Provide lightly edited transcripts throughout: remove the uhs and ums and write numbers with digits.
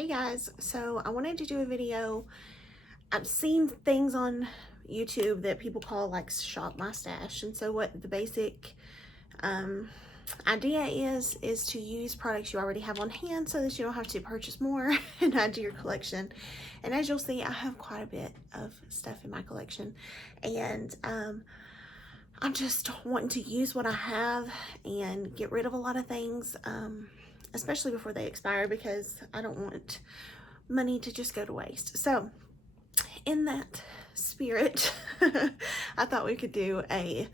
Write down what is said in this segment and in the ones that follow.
Hey guys, so I wanted to do a video. I've seen things on YouTube that people call like shop my stash, and so what the basic idea is to use products you already have on hand so that you don't have to purchase more and add to your collection. And as you'll see, I have quite a bit of stuff in my collection, and I'm just wanting to use what I have and get rid of a lot of things, especially before they expire, because I don't want money to just go to waste. So in that spirit, I thought we could do a,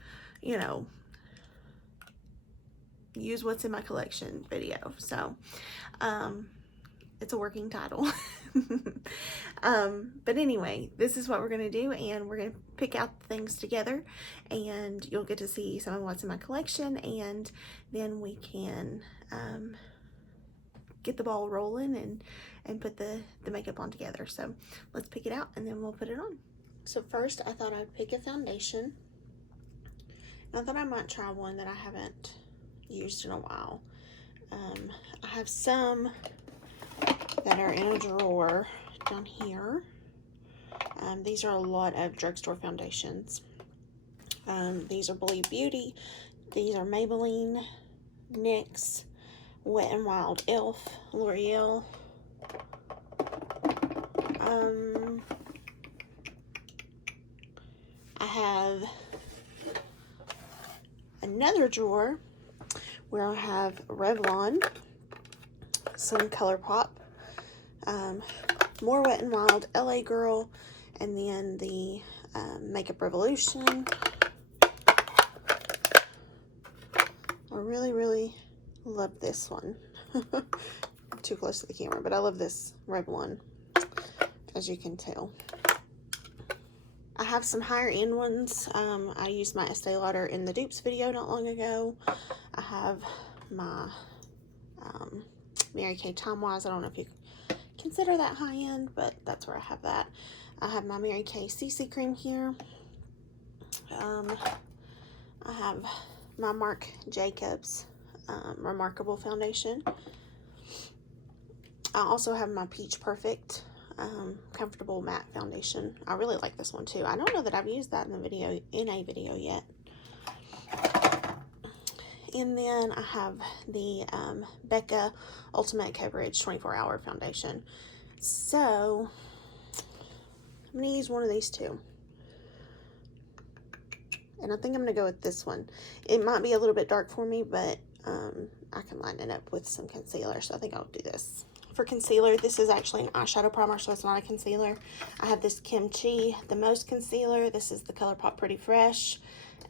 use what's in my collection video. So it's a working title. But anyway, this is what we're going to do, and we're going to pick out things together, and you'll get to see some of what's in my collection, and then we can get the ball rolling and put the makeup on together. So let's pick it out and then we'll put it on. So first I thought I'd pick a foundation. I thought I might try one that I haven't used in a while. I have some that are in a drawer down here. These are a lot of drugstore foundations. These are Believe Beauty. These are Maybelline, NYX, Wet n Wild, Elf, L'Oreal. I have another drawer where I have Revlon, some ColourPop, more Wet n Wild, LA Girl, and then the Makeup Revolution. I really love this one. Too close to the camera, but I love this Revlon, as you can tell. I have some higher end ones. I used my Estee Lauder in the dupes video not long ago. I have my Mary Kay Time Wise. I don't know if you consider that high end, but that's where I have that. I have my Mary Kay CC cream here. I have my Marc Jacobs Remarkable foundation. I also have my Peach Perfect Comfortable Matte foundation. I really like this one too. I don't know that I've used that in a video yet. And then I have the Becca Ultimate Coverage 24-Hour Foundation. So I'm going to use one of these two. And I think I'm going to go with this one. It might be a little bit dark for me, but I can line it up with some concealer. So I think I'll do this. For concealer, this is actually an eyeshadow primer, so it's not a concealer. I have this Kimchi, the Most Concealer. This is the ColourPop Pretty Fresh,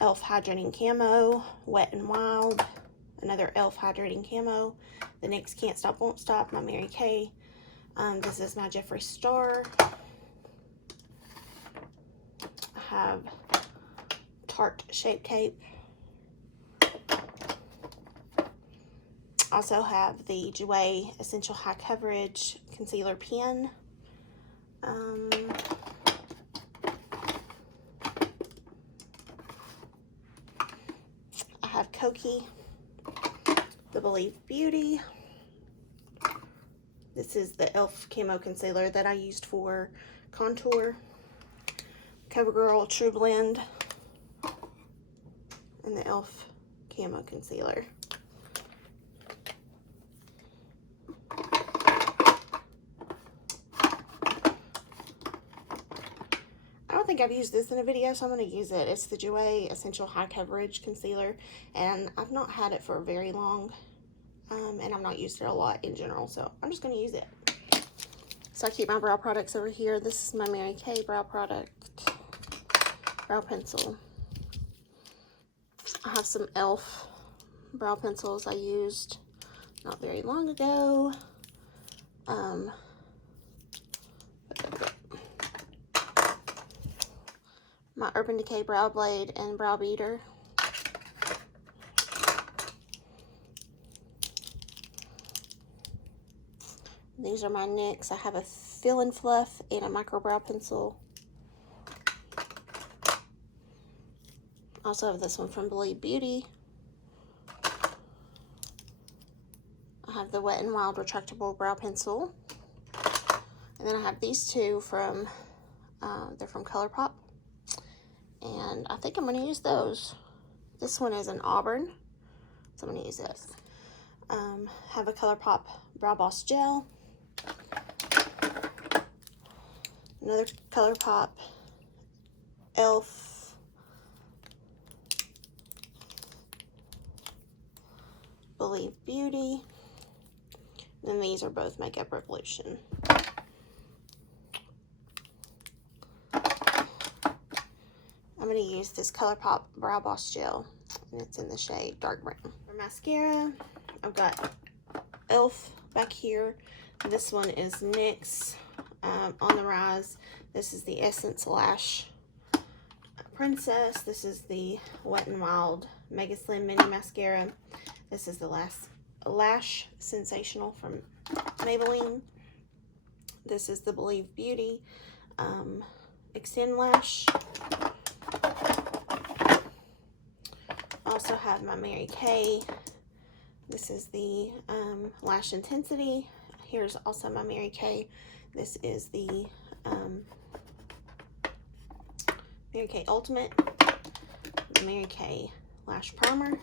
Elf Hydrating Camo, Wet n Wild, another Elf Hydrating Camo, the NYX Can't Stop Won't Stop, my Mary Kay. This is my Jeffree Star. I have Tarte Shape Tape. Also have the Jouer Essential High Coverage Concealer Pen. I have Kokie, the Believe Beauty. This is the Elf Camo Concealer that I used for contour. CoverGirl True Blend. And the Elf Camo Concealer. I don't think I've used this in a video, so I'm going to use it. It's the Jouer Essential High Coverage Concealer, and I've not had it for very long, and I've not used it a lot in general, so I'm just going to use it. So I keep my brow products over here. This is my Mary Kay brow product, brow pencil. I have some e.l.f. brow pencils I used not very long ago. My Urban Decay Brow Blade and Brow Beater. These are my NYX. I have a Fill and Fluff and a micro brow pencil. Also have this one from Believe Beauty. I have the Wet n Wild Retractable Brow Pencil. And then I have these two from, they're from ColourPop. And I think I'm going to use those. This one is an auburn, so I'm going to use this. Have a ColourPop Brow Boss Gel. Another ColourPop e.l.f. Believe Beauty. And then these are both Makeup Revolution. I'm going to use this ColourPop Brow Boss Gel, and it's in the shade Dark Brown. For mascara, I've got e.l.f. back here. This one is NYX On the Rise. This is the Essence Lash Princess. This is the Wet n Wild Mega Slim Mini Mascara. This is the Lash Sensational from Maybelline. This is the Believe Beauty Extend Lash. I also have my Mary Kay. This is the Lash Intensity. Here's also my Mary Kay. This is the Mary Kay Ultimate, Mary Kay Lash Primer,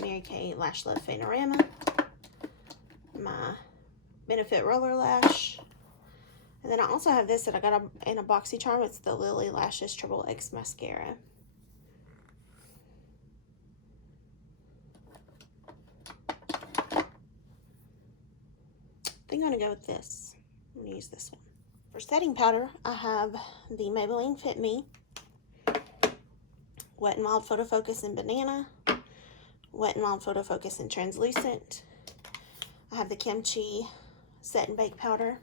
Mary Kay Lash Love Panorama, my Benefit Roller Lash, and then I also have this that I got in a BoxyCharm. It's the Lily Lashes Triple X Mascara. I think I'm going to go with this. I'm going to use this one. For setting powder, I have the Maybelline Fit Me, Wet n Wild Photo Focus in Banana, Wet n Wild Photo Focus in Translucent. I have the Kimchi Set and Bake Powder.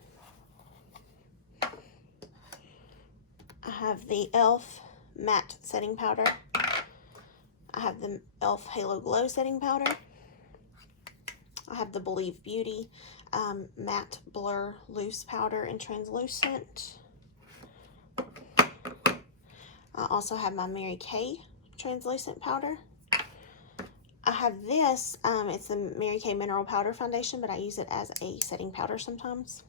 I have the e.l.f. Matte Setting Powder. I have the e.l.f. Halo Glow Setting Powder. I have the Believe Beauty Matte Blur Loose Powder in Translucent. I also have my Mary Kay Translucent Powder. I have this, it's a Mary Kay Mineral Powder Foundation, but I use it as a setting powder sometimes.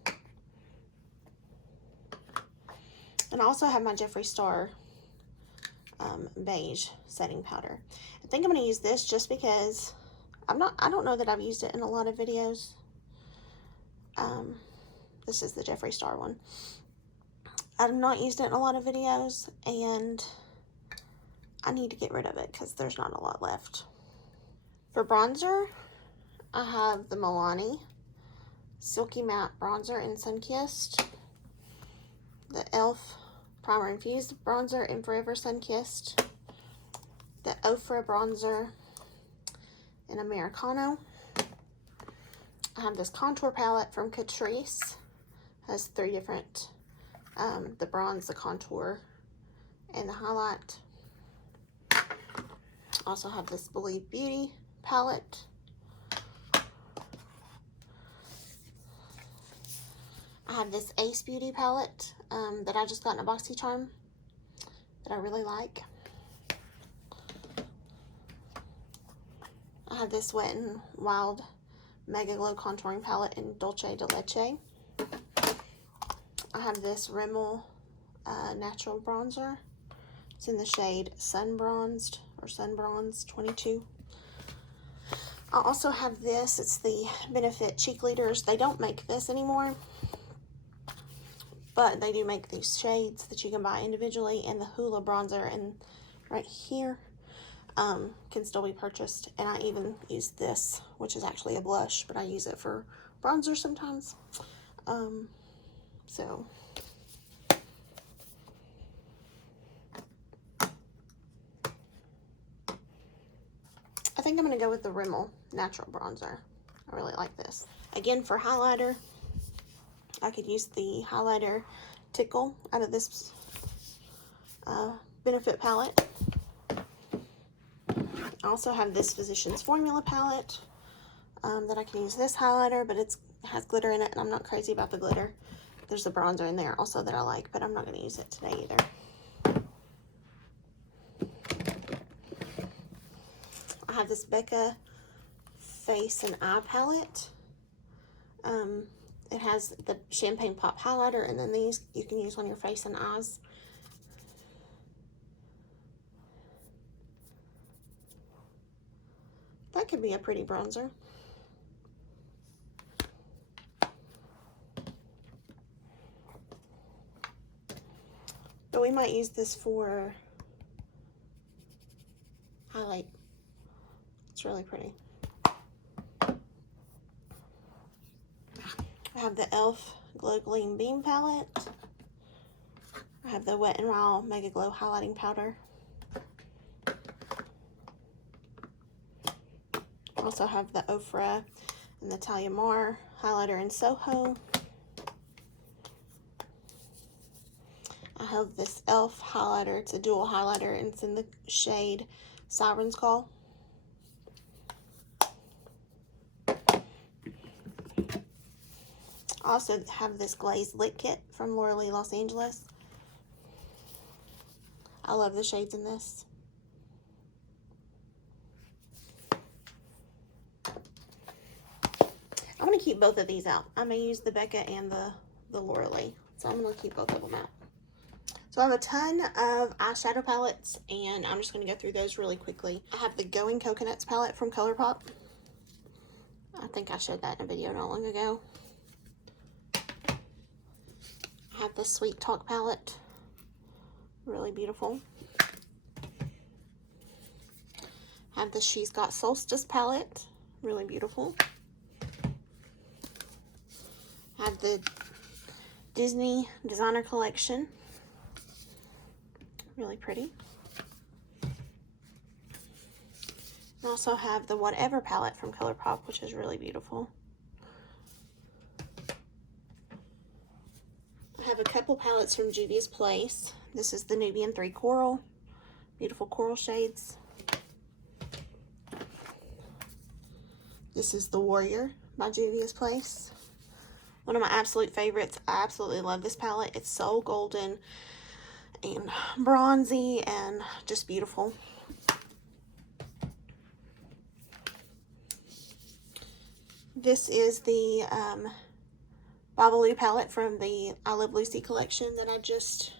And I also have my Jeffree Star Beige Setting Powder. I think I'm going to use this just because I don't know that I've used it in a lot of videos. This is the Jeffree Star one. I've not used it in a lot of videos, and I need to get rid of it because there's not a lot left. For bronzer, I have the Milani Silky Matte Bronzer in Sunkissed, the e.l.f. Primer Infused Bronzer in Forever Sunkissed, the Ofra Bronzer in Americano. I have this contour palette from Catrice. Has 3 different, the bronze, the contour, and the highlight. Also have this Believe Beauty palette. I have this Ace Beauty palette that I just got in a BoxyCharm that I really like. I have this Wet n Wild Mega Glow Contouring Palette in Dolce de Leche. I have this Rimmel Natural Bronzer. It's in the shade Sun Bronzed or Sun Bronze 22. I also have this. It's the Benefit Cheek Leaders. They don't make this anymore, but they do make these shades that you can buy individually, and the Hula Bronzer and right here can still be purchased. And I even use this, which is actually a blush, but I use it for bronzer sometimes. So I think I'm going to go with the Rimmel Natural Bronzer. I really like this. Again, for highlighter, I could use the highlighter Tickle out of this Benefit palette. I also have this Physicians Formula palette that I can use this highlighter, but it has glitter in it, and I'm not crazy about the glitter. There's a bronzer in there also that I like, but I'm not going to use it today either. I have this Becca Face and Eye palette. It has the Champagne Pop highlighter, and then these you can use on your face and eyes. That could be a pretty bronzer. But we might use this for highlight. It's really pretty. I have the e.l.f. Glow Gleam Beam Palette. I have the Wet n Wild Mega Glow Highlighting Powder. I also have the Ofra and the Talia Mar highlighter in Soho. I have this e.l.f. highlighter. It's a dual highlighter, and it's in the shade Siren's Call. I also have this glazed lip kit from Laura Lee Los Angeles. I love the shades in this. I'm going to keep both of these out. I'm going to use the Becca and the Laura Lee. So I'm going to keep both of them out. So I have a ton of eyeshadow palettes, and I'm just going to go through those really quickly. I have the Going Coconuts palette from ColourPop. I think I showed that in a video not long ago. I have the Sweet Talk palette. Really beautiful. I have the She's Got Solstice palette. Really beautiful. I have the Disney Designer Collection. Really pretty. I also have the Whatever palette from ColourPop, which is really beautiful. I have a couple palettes from Juvia's Place. This is the Nubian 3 Coral. Beautiful coral shades. This is the Warrior by Juvia's Place. One of my absolute favorites. I absolutely love this palette. It's so golden and bronzy and just beautiful. This is the Babalu palette from the I Love Lucy collection that I just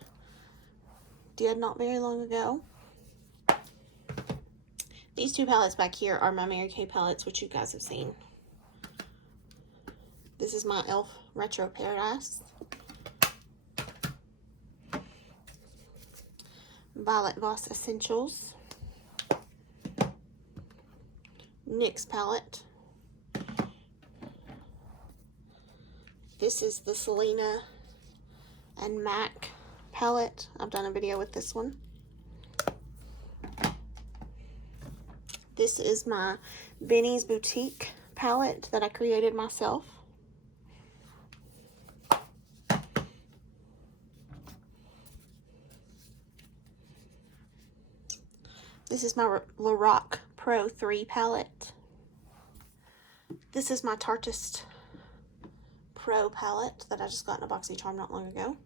did not very long ago. These two palettes back here are my Mary Kay palettes, which you guys have seen. This is my e.l.f. Retro Paradise. Violet Voss Essentials. NYX palette. This is the Selena and MAC palette. I've done a video with this one. This is my Benny's Boutique palette that I created myself. This is my Lorac Pro 3 palette. This is my Tartist Pro palette that I just got in a BoxyCharm not long ago.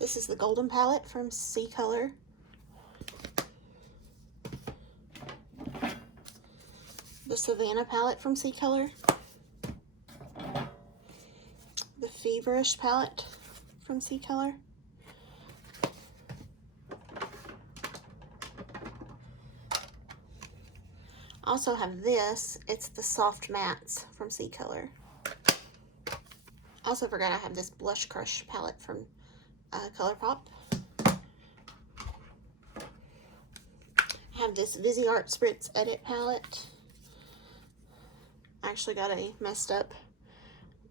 This is the Golden palette from C Color. The Savannah palette from C Color. The Feverish palette from C Color. I also have this. It's the Soft Mattes from C Color. I also forgot I have this Blush Crush palette from ColourPop. I have this Viseart Spritz Edit palette. I actually got a messed up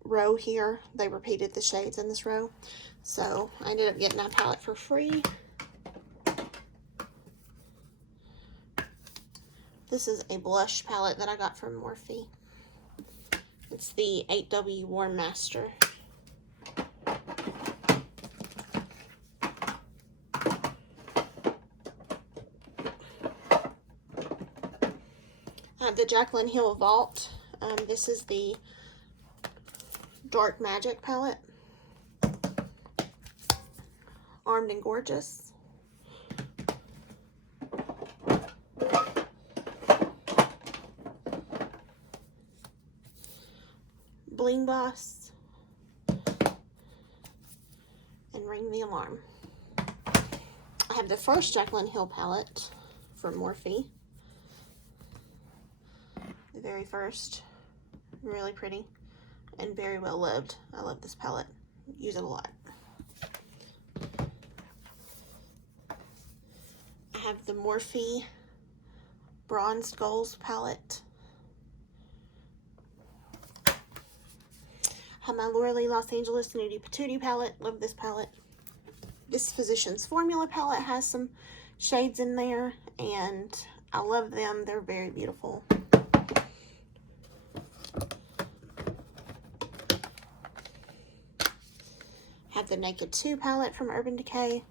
row here. They repeated the shades in this row, so I ended up getting that palette for free. This is a blush palette that I got from Morphe. It's the 8W Warm Master. I have the Jaclyn Hill Vault. This is the Dark Magic palette. Armed and Gorgeous. Bling Boss, and Ring the Alarm. I have the first Jaclyn Hill palette from Morphe. The very first. Really pretty and very well loved. I love this palette. Use it a lot. I have the Morphe Bronzed Goals palette. I have my Laura Lee Los Angeles Nudie Patootie palette. Love this palette. This Physicians Formula palette has some shades in there, and I love them. They're very beautiful. I have the Naked 2 palette from Urban Decay.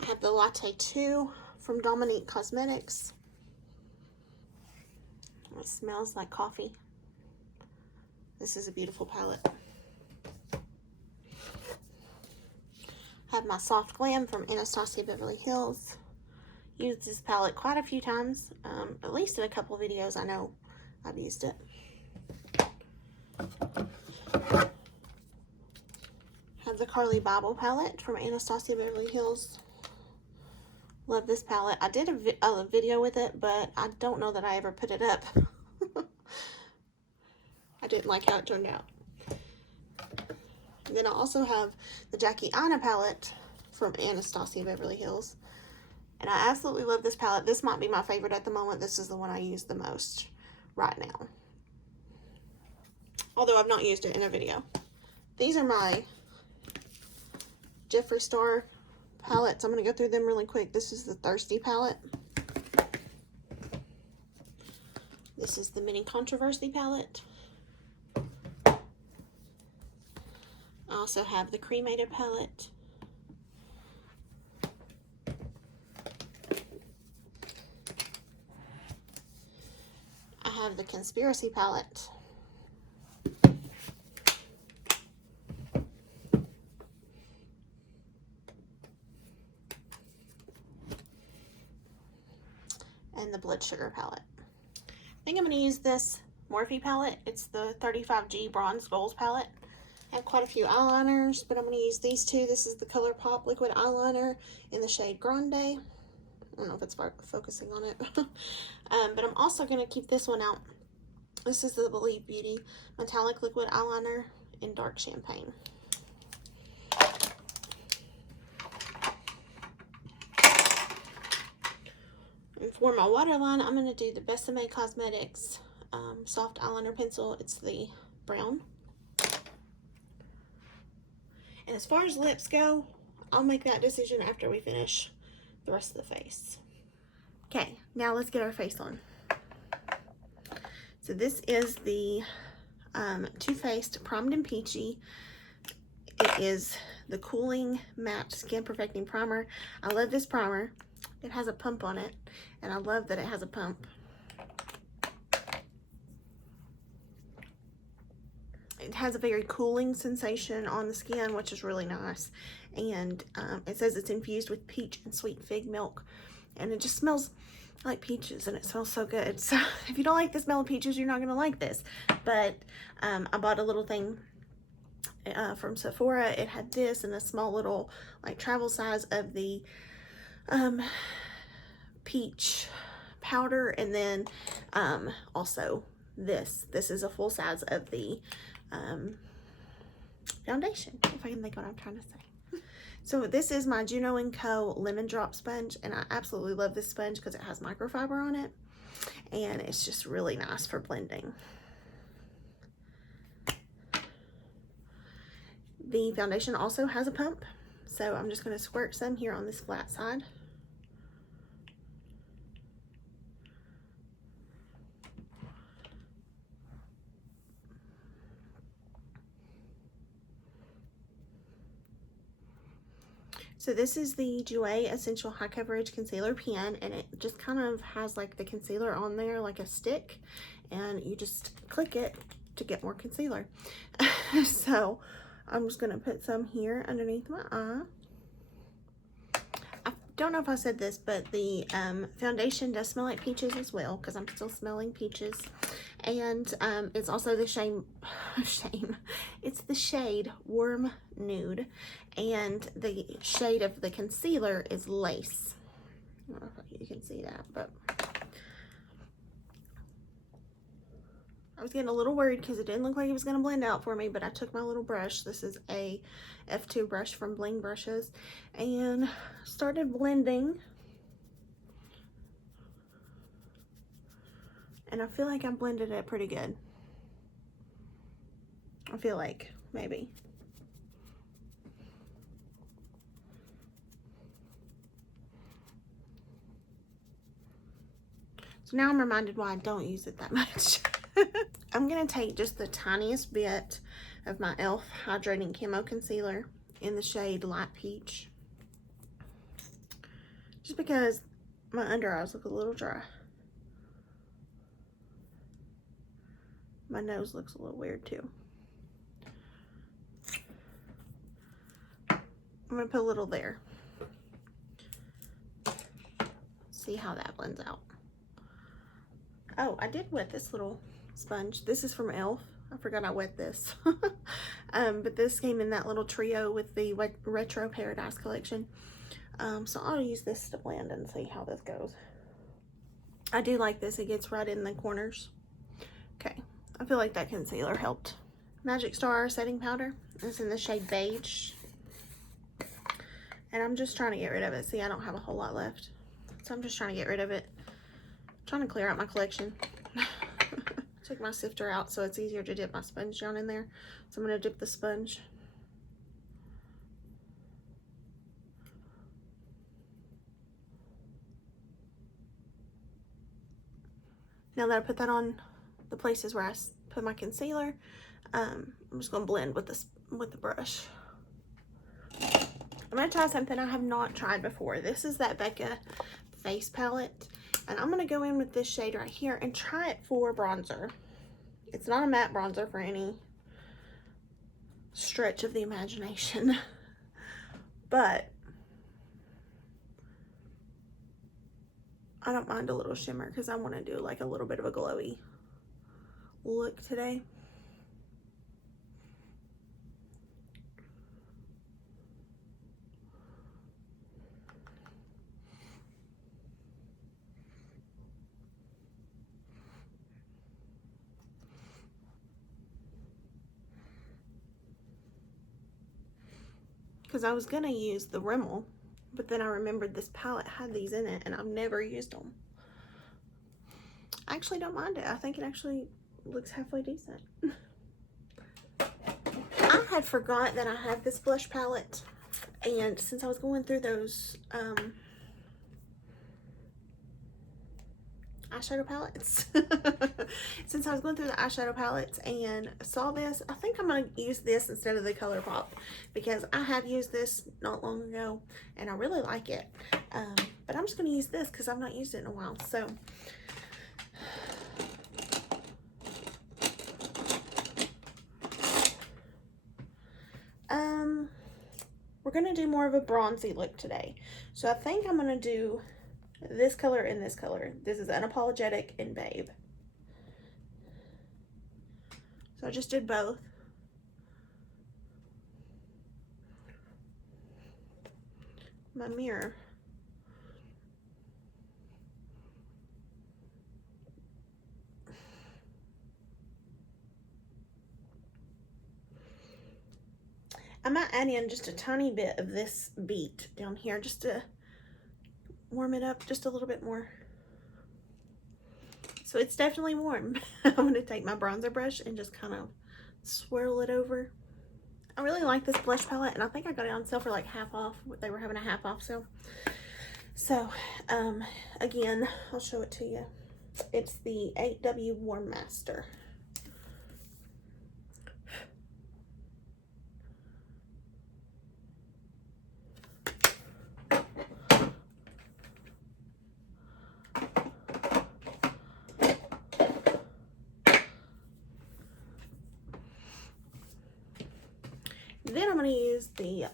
I have the Latte 2 from Dominique Cosmetics. It smells like coffee. This is a beautiful palette. I have my Soft Glam from Anastasia Beverly Hills. Used this palette quite a few times, at least in a couple of videos. I know I've used it. Have the Carly Bible palette from Anastasia Beverly Hills. Love this palette. I did a video with it, but I don't know that I ever put it up. I didn't like how it turned out. And then I also have the Jackie Aina palette from Anastasia Beverly Hills. And I absolutely love this palette. This might be my favorite at the moment. This is the one I use the most right now. Although I've not used it in a video. These are my Jeffree Star palettes. I'm going to go through them really quick. This is the Thirsty palette. This is the Mini Controversy palette. I also have the Cremated palette. I have the Conspiracy palette. And the Blood Sugar palette. I think I'm going to use this Morphe palette. It's the 35G Bronze Goals palette. I have quite a few eyeliners, but I'm going to use these two. This is the ColourPop Liquid Eyeliner in the shade Grande. I don't know if it's focusing on it. But I'm also going to keep this one out. This is the Believe Beauty Metallic Liquid Eyeliner in Dark Champagne. And for my waterline, I'm going to do the Bésame Cosmetics Soft Eyeliner Pencil. It's the brown. And as far as lips go, I'll make that decision after we finish the rest of the face. Okay, now let's get our face on. So this is the Too Faced Primed and Peachy. It is the Cooling Matte Skin Perfecting Primer. I love this primer. It has a pump on it, and I love that it has a pump. It has a very cooling sensation on the skin, which is really nice. And it says it's infused with peach and sweet fig milk. And it just smells like peaches, and it smells so good. So if you don't like the smell of peaches, you're not going to like this. But I bought a little thing from Sephora. It had this and a small little like travel size of the peach powder. And then also this is a full size of the foundation, if I can think what I'm trying to say. So this is my Juno & Co. Lemon Drop Sponge, and I absolutely love this sponge because it has microfiber on it, and it's just really nice for blending. The foundation also has a pump, so I'm just going to squirt some here on this flat side. So this is the Jouer Essential High Coverage Concealer Pen, and it just kind of has like the concealer on there like a stick, and you just click it to get more concealer. So I'm just going to put some here underneath my eye. I don't know if I said this, but the foundation does smell like peaches as well, because I'm still smelling peaches. And it's also the it's the shade Warm Nude, and the shade of the concealer is Lace. I don't know if you can see that, but I was getting a little worried because it didn't look like it was going to blend out for me, but I took my little brush. This is a F2 brush from Bling Brushes, and started blending. And I feel like I blended it pretty good. I feel like, maybe. So now I'm reminded why I don't use it that much. I'm going to take just the tiniest bit of my e.l.f. Hydrating Camo Concealer in the shade Light Peach. Just because my under eyes look a little dry. My nose looks a little weird too. I'm going to put a little there. See how that blends out. Oh, I did wet this little sponge. This is from e.l.f. I forgot I wet this. But this came in that little trio with the Retro Paradise collection. So I'll use this to blend and see how this goes. I do like this. It gets right in the corners. Okay. I feel like that concealer helped. Magic Star setting powder. It's in the shade Beige. And I'm just trying to get rid of it. See, I don't have a whole lot left. So I'm just trying to get rid of it. I'm trying to clear out my collection. Took my sifter out so it's easier to dip my sponge down in there. So I'm going to dip the sponge. Now that I put that on the places where I put my concealer, I'm just going to blend with the brush. I'm going to try something I have not tried before. This is that Becca face palette, and I'm going to go in with this shade right here and try it for bronzer. It's not a matte bronzer for any stretch of the imagination, but I don't mind a little shimmer because I want to do like a little bit of a glowy look today. Because I was going to use the Rimmel, but then I remembered this palette had these in it and I've never used them. I actually don't mind it. I think it actually looks halfway decent. I had forgot that I had this blush palette, and since I was going through those eyeshadow palettes since I was going through the eyeshadow palettes and saw this, I think I'm going to use this instead of the ColourPop, because I have used this not long ago and I really like it. But I'm just going to use this because I've not used it in a while. So we're going to do more of a bronzy look today. So I think I'm going to do this color and this color. This is Unapologetic and Babe. So I just did both. My mirror. I might add in just a tiny bit of this beat down here just to warm it up just a little bit more. So it's definitely warm. I'm going to take my bronzer brush and just kind of swirl it over. I really like this blush palette, and I think I got it on sale for like half off. They were having a half off sale. So again, I'll show it to you. It's the 8W Warm Master. Then I'm going to use the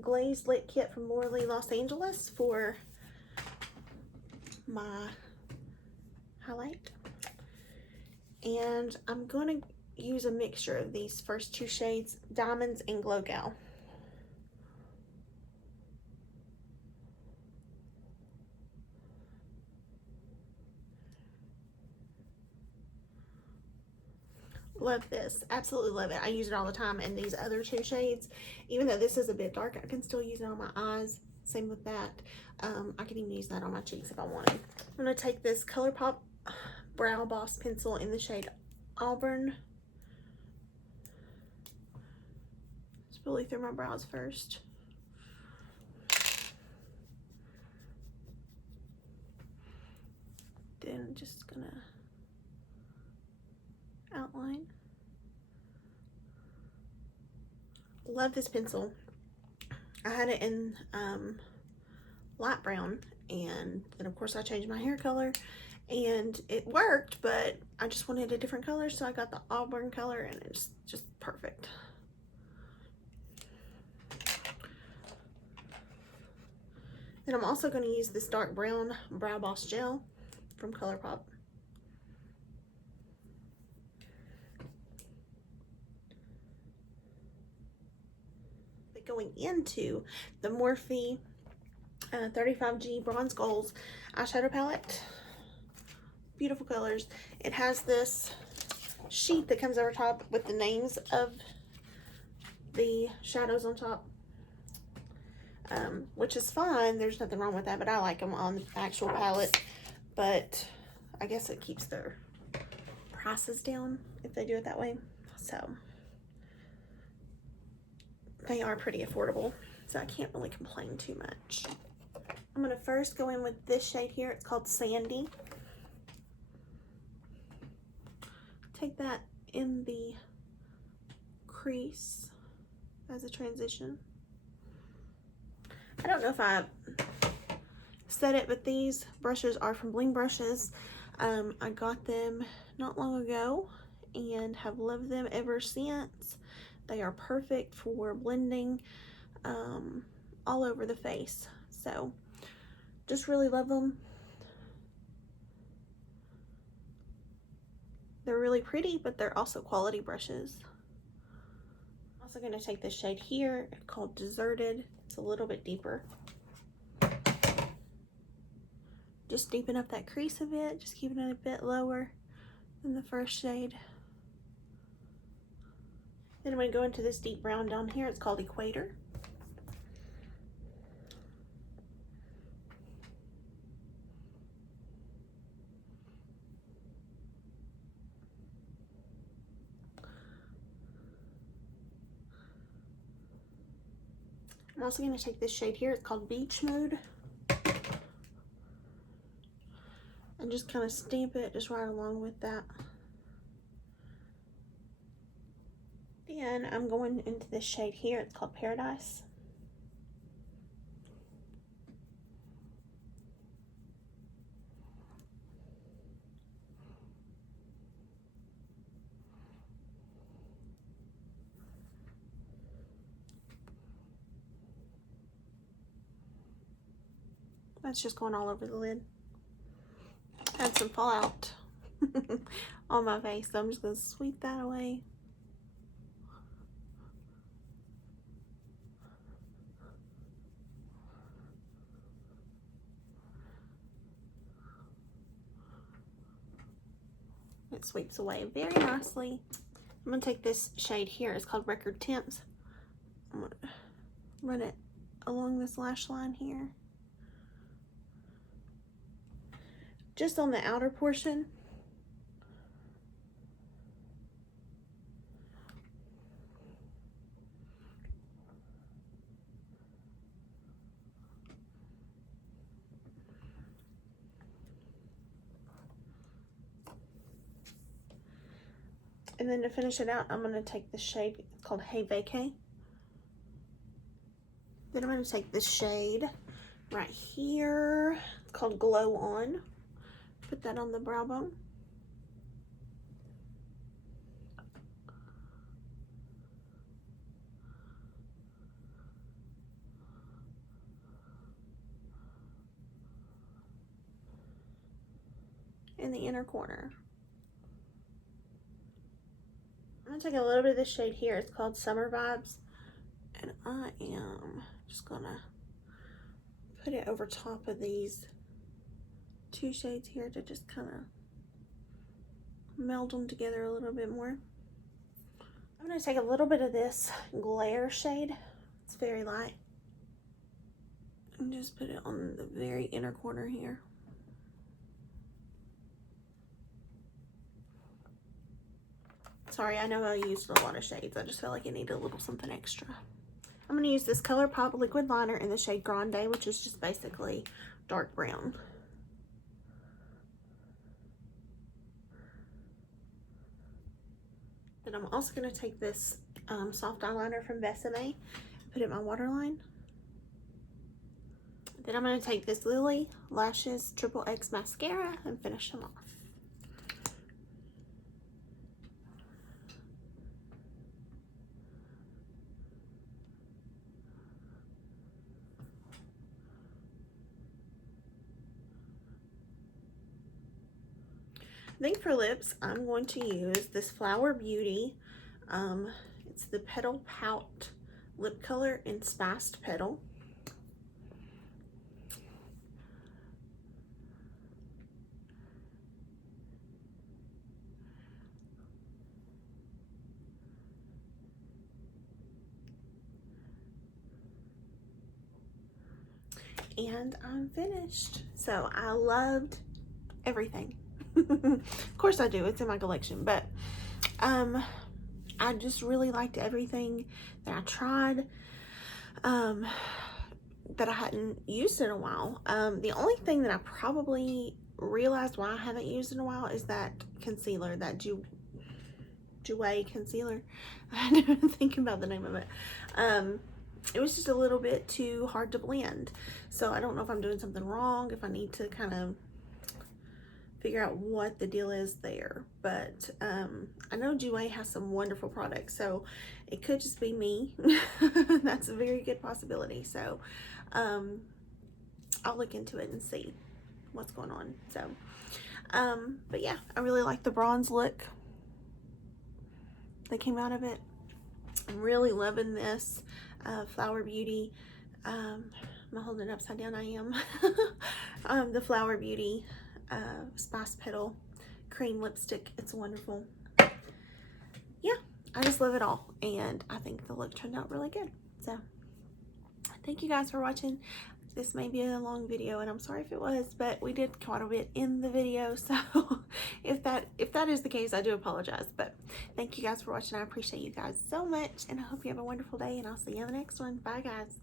Glazed Lip Kit from Laura Lee Los Angeles for my highlight. And I'm going to use a mixture of these first two shades, Diamonds and Glow Gal. Love this. Absolutely love it. I use it all the time. And these other two shades, even though this is a bit dark, I can still use it on my eyes. Same with that. I can even use that on my cheeks if I wanted. I'm going to take this ColourPop Brow Boss pencil in the shade Auburn. Spoolie through my brows first. Then I'm just going to outline. Love this pencil. I had it in light brown, and then of course I changed my hair color and it worked, but I just wanted a different color, so I got the auburn color, and it's just perfect. Then I'm also going to use this dark brown Brow Boss gel from ColourPop. Going into the Morphe 35G Bronze Goals eyeshadow palette. Beautiful colors. It has this sheet that comes over top with the names of the shadows on top, which is fine. There's nothing wrong with that, but I like them on the actual palette. But I guess it keeps their prices down if they do it that way. So they are pretty affordable, so I can't really complain too much. I'm going to first go in with this shade here. It's called Sandy. Take that in the crease as a transition. I don't know if I said it, but these brushes are from Bling Brushes. I got them not long ago and have loved them ever since. They are perfect for blending all over the face. So just really love them. They're really pretty, but they're also quality brushes. I'm also going to take this shade here called Deserted. It's a little bit deeper. Just deepen up that crease a bit, just keeping it a bit lower than the first shade. Then I'm going to go into this deep brown down here. It's called Equator. I'm also going to take this shade here. It's called Beach Mode. And just kind of stamp it just right along with that. Then I'm going into this shade here. It's called Paradise. That's just going all over the lid. Had some fallout on my face, so I'm just going to sweep that away. It sweeps away very nicely. I'm going to take this shade here. It's called Record Temps. I'm going to run it along this lash line here. Just on the outer portion. And then to finish it out, I'm going to take this shade called Hey Vacay. Then I'm going to take this shade right here. It's called Glow On. Put that on the brow bone. in the inner corner. I'm gonna take a little bit of this shade here. It's called Summer Vibes. And I am just gonna put it over top of these two shades here to just kind of meld them together a little bit more. I'm gonna take a little bit of this Glare shade. It's very light. And just put it on the very inner corner here. Sorry, I know I used a lot of shades. I just felt like it needed a little something extra. I'm going to use this ColourPop liquid liner in the shade Grande, which is just basically dark brown. Then I'm also going to take this soft eyeliner from Bésame, put it in my waterline. Then I'm going to take this Lily Lashes XXX mascara and finish them off. I think for lips, I'm going to use this Flower Beauty. It's the Petal Pout lip color in Spiced Petal. And I'm finished. So I loved everything. Of course I do, it's in my collection, but I just really liked everything that I tried, that I hadn't used in a while. The only thing that I probably realized why I haven't used in a while is that concealer, that Jouer concealer. I didn't even think about the name of it. It was just a little bit too hard to blend, so I don't know if I'm doing something wrong, if I need to kind of figure out what the deal is there. But I know Jouer has some wonderful products, so it could just be me. That's a very good possibility. So I'll look into it and see what's going on. So but yeah, I really like the bronze look that came out of it. I'm really loving this Flower Beauty. Am I holding it upside down? I am. The Flower Beauty Spice Petal cream lipstick. It's wonderful. Yeah, I just love it all, and I think the look turned out really good. So thank you guys for watching. This may be a long video, and I'm sorry if it was, but we did quite a bit in the video, so if that is the case, I do apologize. But thank you guys for watching. I appreciate you guys so much, and I hope you have a wonderful day, and I'll see you in the next one. Bye guys.